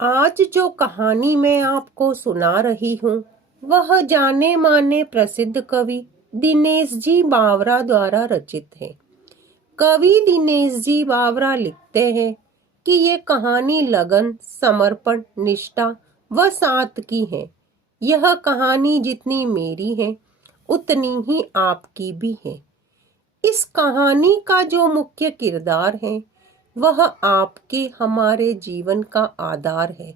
आज जो कहानी मैं आपको सुना रही हूँ वह जाने माने प्रसिद्ध कवि दिनेश जी बावरा द्वारा रचित है। कवि दिनेश जी बावरा लिखते हैं कि ये कहानी लगन, समर्पण, निष्ठा व साथ की है। यह कहानी जितनी मेरी है उतनी ही आपकी भी है। इस कहानी का जो मुख्य किरदार है वह आपके हमारे जीवन का आधार है।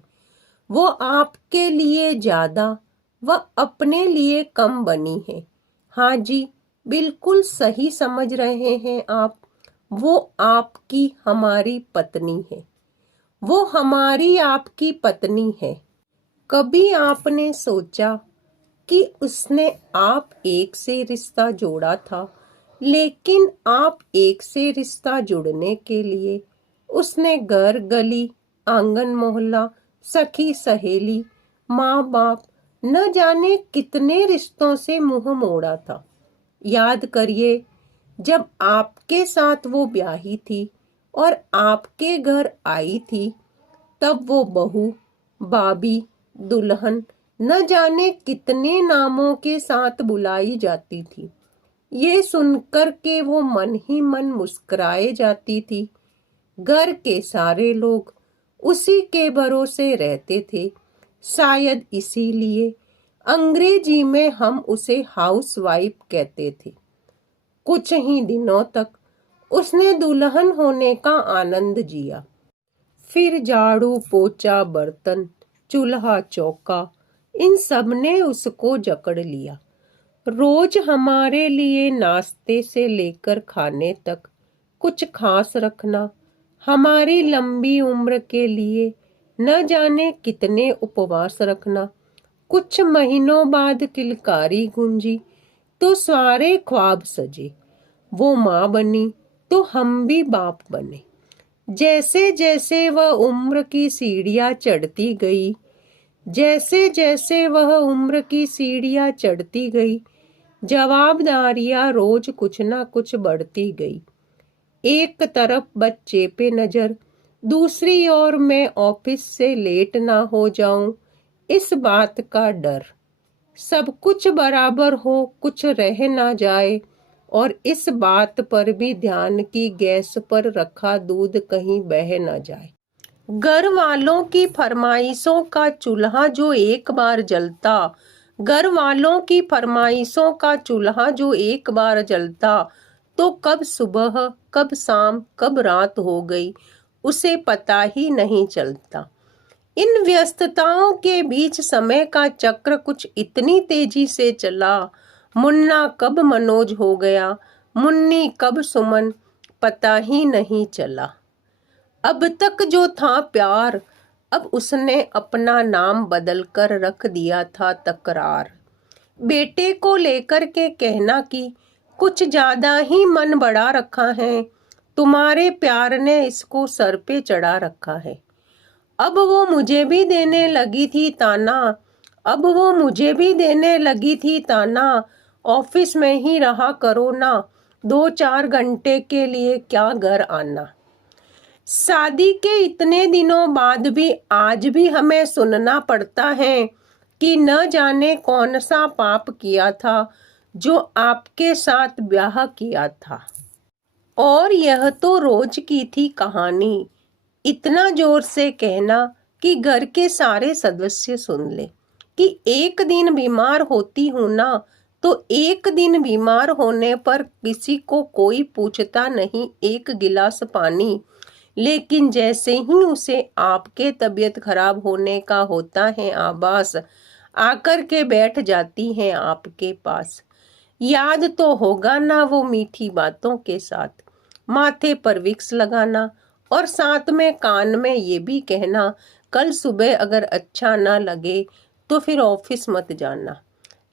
वो आपके लिए ज्यादा व अपने लिए कम बनी है। हाँ जी, बिल्कुल सही समझ रहे हैं आप। वो आपकी हमारी पत्नी है। वो हमारी आपकी पत्नी है। कभी आपने सोचा कि उसने आप एक से रिश्ता जोड़ा था, लेकिन आप एक से रिश्ता जुड़ने के लिए उसने घर, गली, आंगन, मोहल्ला, सखी, सहेली, माँ बाप, न जाने कितने रिश्तों से मुंह मोड़ा था। याद करिए, जब आपके साथ वो ब्याही थी और आपके घर आई थी, तब वो बहू, बाबी, दुल्हन, न जाने कितने नामों के साथ बुलाई जाती थी। ये सुनकर के वो मन ही मन मुस्कुराए जाती थी। घर के सारे लोग उसी के भरोसे रहते थे। शायद इसीलिए अंग्रेजी में हम उसे हाउसवाइफ कहते थे। कुछ ही दिनों तक उसने दुल्हन होने का आनंद जिया। फिर झाड़ू, पोछा, बर्तन, चूल्हा, चौका, इन सब ने उसको जकड़ लिया। रोज हमारे लिए नाश्ते से लेकर खाने तक कुछ खास रखना, हमारी लंबी उम्र के लिए न जाने कितने उपवास रखना। कुछ महीनों बाद किलकारी गूंजी तो सारे ख्वाब सजे। वो माँ बनी तो हम भी बाप बने। जैसे जैसे वह उम्र की सीढ़ियां चढ़ती गई, जैसे जैसे वह उम्र की सीढ़ियां चढ़ती गई, जवाबदारियां रोज कुछ ना कुछ बढ़ती गई। एक तरफ बच्चे पे नजर, दूसरी ओर मैं ऑफिस से लेट ना हो जाऊं, इस बात का डर। सब कुछ बराबर हो, कुछ रह ना जाए, और इस बात पर भी ध्यान की गैस पर रखा दूध कहीं बह ना जाए। घर वालों की फरमाइशों का चूल्हा जो एक बार जलता, घर वालों की फरमाइशों का चूल्हा जो एक बार जलता, तो कब सुबह, कब शाम, कब रात हो गई उसे पता ही नहीं चलता। इन व्यस्तताओं के बीच समय का चक्र कुछ इतनी तेजी से चला। मुन्ना कब मनोज हो गया, मुन्नी कब सुमन, पता ही नहीं चला। अब तक जो था प्यार, अब उसने अपना नाम बदलकर रख दिया था तकरार। बेटे को लेकर के कहना कि कुछ ज्यादा ही मन बढ़ा रखा है, तुम्हारे प्यार ने इसको सर पे चढ़ा रखा है। अब वो मुझे भी देने लगी थी ताना, अब वो मुझे भी देने लगी थी ताना, ऑफिस में ही रहा करो ना, 2-4 घंटे के लिए क्या घर आना। शादी के इतने दिनों बाद भी आज भी हमें सुनना पड़ता है कि न जाने कौन सा पाप किया था जो आपके साथ ब्याह किया था। और यह तो रोज की थी कहानी। इतना जोर से कहना कि घर के सारे सदस्य सुन ले कि एक दिन बीमार होती हूं ना, तो एक दिन बीमार होने पर किसी को कोई पूछता नहीं एक गिलास पानी, लेकिन जैसे ही उसे आपके तबीयत खराब होने का होता है आभास, आकर के बैठ जाती हैं आपके पास। याद तो होगा ना वो मीठी बातों के साथ, माथे पर विक्स लगाना और साथ में कान में ये भी कहना, कल सुबह अगर अच्छा ना लगे तो फिर ऑफिस मत जाना।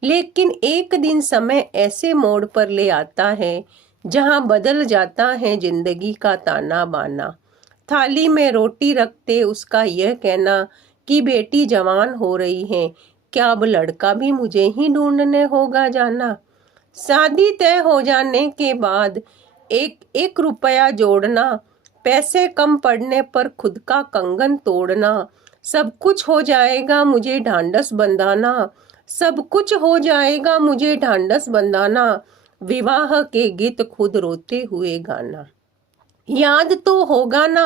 लेकिन एक दिन समय ऐसे मोड़ पर ले आता है जहां बदल जाता है जिंदगी का ताना बाना। थाली में रोटी रखते उसका यह कहना कि बेटी जवान हो रही है, क्या अब लड़का भी मुझे ही ढूंढने होगा जाना। शादी तय हो जाने के बाद एक एक रुपया जोड़ना, पैसे कम पड़ने पर खुद का कंगन तोड़ना, सब कुछ हो जाएगा मुझे ढांढस बंधाना, सब कुछ हो जाएगा मुझे ढांढस बंधाना, विवाह के गीत खुद रोते हुए गाना। याद तो होगा ना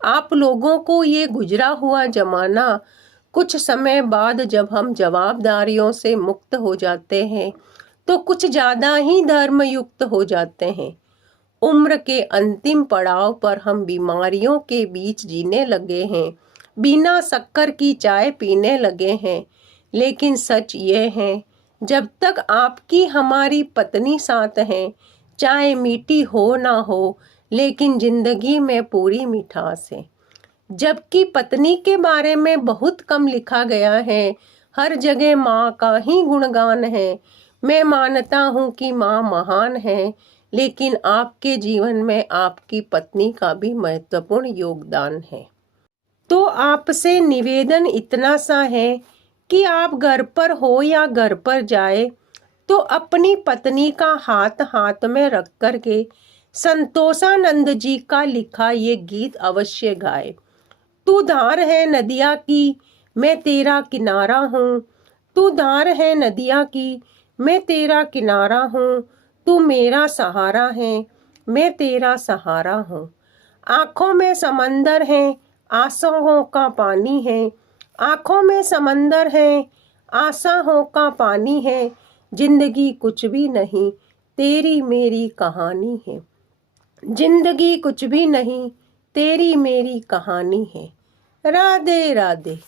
आप लोगों को ये गुजरा हुआ जमाना, कुछ समय बाद जब हम जवाबदारियों से मुक्त हो जाते हैं तो कुछ ज्यादा ही धर्मयुक्त हो जाते हैं। उम्र के अंतिम पड़ाव पर हम बीमारियों के बीच जीने लगे हैं, बिना शक्कर की चाय पीने लगे हैं। लेकिन सच ये है, जब तक आपकी हमारी पत्नी साथ है, चाहे मीठी हो ना हो लेकिन जिंदगी में पूरी मिठास है। जबकि पत्नी के बारे में बहुत कम लिखा गया है, हर जगह माँ का ही गुणगान है। मैं मानता हूँ कि माँ महान है, लेकिन आपके जीवन में आपकी पत्नी का भी महत्वपूर्ण योगदान है। तो आपसे निवेदन इतना सा है कि आप घर पर हो या घर पर जाए तो अपनी पत्नी का हाथ हाथ में रख कर के संतोषानंद जी का लिखा ये गीत अवश्य गाए। तू धार है नदिया की, मैं तेरा किनारा हूँ, तू धार है नदिया की, मैं तेरा किनारा हूँ, तू मेरा सहारा है, मैं तेरा सहारा हूँ। आँखों में समंदर है, आशाओं का पानी है, आँखों में समंदर है, आशाओं का पानी है, जिंदगी कुछ भी नहीं, तेरी मेरी कहानी है। जिंदगी कुछ भी नहीं, तेरी मेरी कहानी है। राधे राधे।